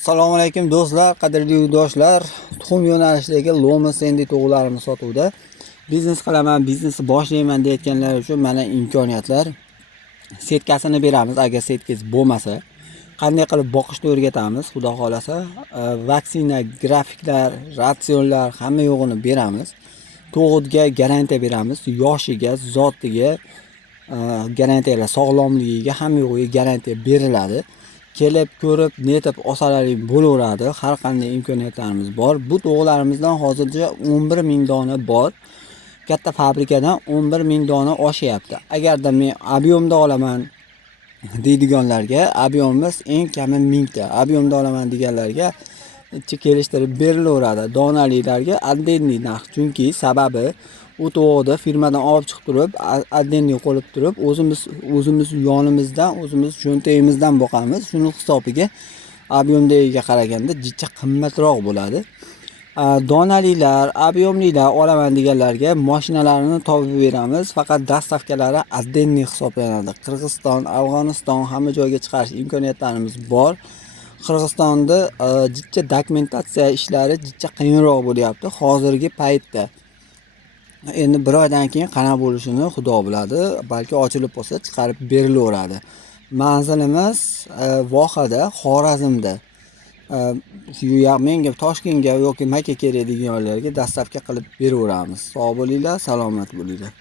Assalomu alaykum do'stlar, qadrli yurtdoshlar. Tuxum yo'nalishidagi Loma Sendi to'g'rilarini sotuvda. Biznes qilaman, biznesni boshlayman deyotganlar uchun mana imkoniyatlar. Setkasini beramiz agar setkangiz bo'lmasa. Qanday qilib boqishni o'rgatamiz, xudo xolasa. Vaksina, grafiklar, ratsionlar hamma yo'g'ini beramiz. Tug'utga garantiya beramiz, yoshiga, zotiga garantiyalar, sog'lomligiga hamma yo'g'iga garantiya beriladi. Kelib ko'rib netib olsalaring bo'laveradi. Har qanday imkoniyatlarimiz bor. Bu to'g'rilarimizdan hozircha 11 ming dona bor. Katta fabrikadan 11 ming dona oshyapti. Agarda men ob'yomda olaman deydiganlarga, ob'yomimiz eng kami 1000 ta. Ob'yomda olaman deganlarga kelishtirib berilaveradi. Donalilarga addenniy narx. Chunki sababi u to'g'ri firmadan olib chiqib turib, addenniy qo'yib turib, o'zimiz yonimizdan, o'zimiz cho'ntagimizdan boqamiz. Shuning hisobiga ob'yomdagiga qaraganda jicha qimmatroq bo'ladi. Donalilar, ob'yomlilar olaman deganlarga mashinalarini topib beramiz. Faqat dastavkalari addenniy hisoblanadi. Qirg'iziston, Afg'oniston hamma joyga chiqarish imkoniyatlarimiz bor. Qirg'izistonda jicha dokumentatsiya ishlari jicha qiyinroq bo'lyapti hozirgi paytda. Endi bir oydan keyin qana bo'lishini Xudo biladi. Balki ochilib qolsa chiqarib berilaveradi. Manzilimiz vohada Xorazmda. Menga Toshkentga yoki Makka kerak deganlarga dastavka qilib beraveramiz. Sog' bo'linglar, salomat bo'linglar.